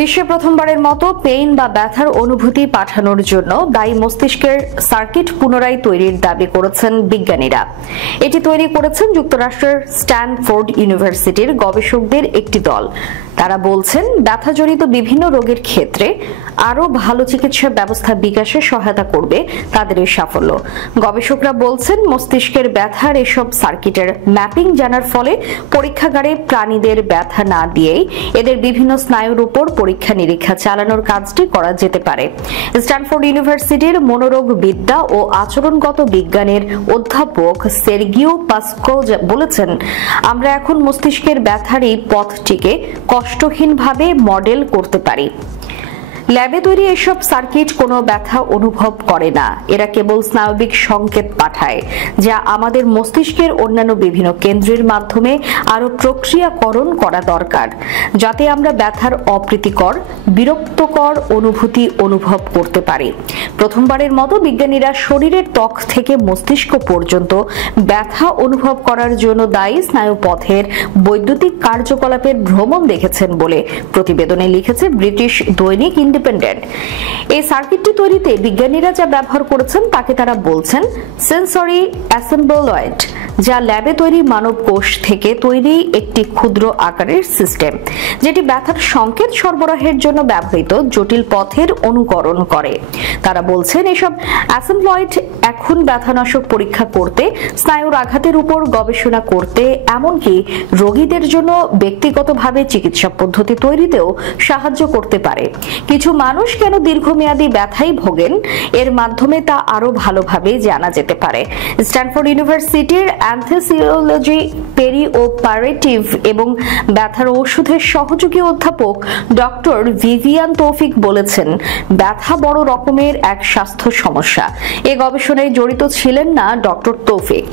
বিশ্বে প্রথমবারের মতো পেইন বা ব্যথার অনুভূতি পাঠানোর জন্য দায়ী মস্তিষ্কের সার্কিট পুনরায় তৈরির দাবি করেছেন বিজ্ঞানীরা। এটি তৈরি করেছেন যুক্তরাষ্ট্রের স্ট্যানফোর্ড ইউনিভার্সিটির গবেষকদের একটি দল। তারা বলছেন, ব্যথাজনিত বিভিন্ন রোগের ক্ষেত্রে আরও ভালো চিকিৎসা ব্যবস্থা বিকাশে সহায়তা করবে তাদের এই সাফল্য। গবেষকরা বলছেন, মস্তিষ্কের ব্যথার এসব সার্কিটের ম্যাপিং জানার ফলে পরীক্ষাগারে প্রাণীদের ব্যথা না দিয়েই এদের বিভিন্ন স্নায়ুর উপর পরীক্ষা নিরীক্ষা চালানোর কাজটি করা যেতে পারে। স্ট্যানফোর্ড ইউনিভার্সিটির মনোরোগ বিদ্যা ও আচরণগত বিজ্ঞানের অধ্যাপক সের্গিও পাস্কো বলেছেন, আমরা এখন মস্তিষ্কের ব্যথার এই পথটিকে কষ্টহীনভাবে মডেল করতে পারি। ল্যাবে তৈরি এসব সার্কিট কোনো ব্যথা অনুভব করে না, এরা কেবল স্নায়বিক সংকেত পাঠায়, যা আমাদের মস্তিষ্কের অন্যান্য বিভিন্ন কেন্দ্রের মাধ্যমে আরও প্রক্রিয়াকরণ করা দরকার, যাতে আমরা ব্যথার অপ্রীতিকর, বিরক্তকর অনুভূতি অনুভব করতে পারি। প্রথমবারের মতো বিজ্ঞানীরা শরীরের ত্বক থেকে মস্তিষ্ক পর্যন্ত ব্যথা অনুভব করার জন্য দায়ী স্নায়ুপথের বৈদ্যুতিক কার্যকলাপের ভ্রমণ দেখেছেন বলে প্রতিবেদনে লিখেছে ব্রিটিশ দৈনিক ইন্ডিপেন্ডেন্ট। এই সার্কিটটি তৈরিতে বিজ্ঞানীরা যা ব্যবহার করেছেন তাকে তারা বলছেন সেন্সরি অ্যাসেম্বলয়েড, যা ল্যাবে তৈরি মানব কোষ থেকে তৈরি একটি ক্ষুদ্র আকারের সিস্টেম, যেটি ব্যথার সংকেত সরবরাহের জন্য ব্যবহৃত জটিল পথের অনুকরণ করে। তারা বলছেন, এসব অ্যাসেম্বলয়েড এখন ব্যথানাশক পরীক্ষা করতে, স্নায়ুর আঘাতের উপর গবেষণা করতে, এমনকি রোগীদের জন্য ব্যক্তিগতভাবে চিকিৎসা পদ্ধতি তৈরিতেও সাহায্য করতে পারে। কিছু মানুষ কেন দীর্ঘমেয়াদী ব্যথায় ভোগেন, এর মাধ্যমে তা আরো ভালোভাবে জানা যেতে পারে। স্ট্যানফোর্ড ইউনিভার্সিটির অ্যানথেসিওলজি, পেরিওপারেটিভ এবং ব্যথার ওষুধের সহযোগী অধ্যাপক ডক্টর ভিভিয়ান তৌফিক বলেছেন, ব্যথা বড় রকমের এক স্বাস্থ্য সমস্যা। এ গবেষণায় জড়িত ছিলেন না ডক্টর তৌফিক।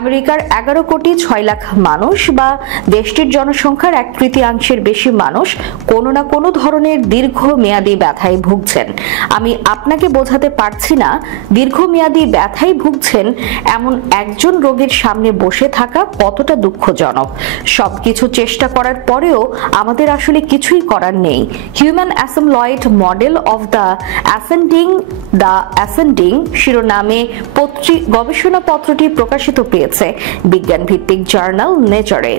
আমেরিকার 11,06,00,000 মানুষ বা দেশটির জনসংখ্যার 1/3 বেশি মানুষ কোনো না কোনো ধরনের দীর্ঘমেয়াদী ব্যথায় ভুগছেন। আমি আপনাকে বোঝাতে পারছি না দীর্ঘমেয়াদী ব্যথায় ভুগছেন এমন একজন রোগীর সামনে বসে থাকা কতটা দুঃখজনক। সবকিছু চেষ্টা করার পরেও আমাদের আসলে কিছুই করার নেই। Human assembloid model of the ascending শিরোনামে গবেষণাপত্রটি প্রকাশিত পেয়েছে বিজ্ঞান ভিত্তিক জার্নাল নেচারে।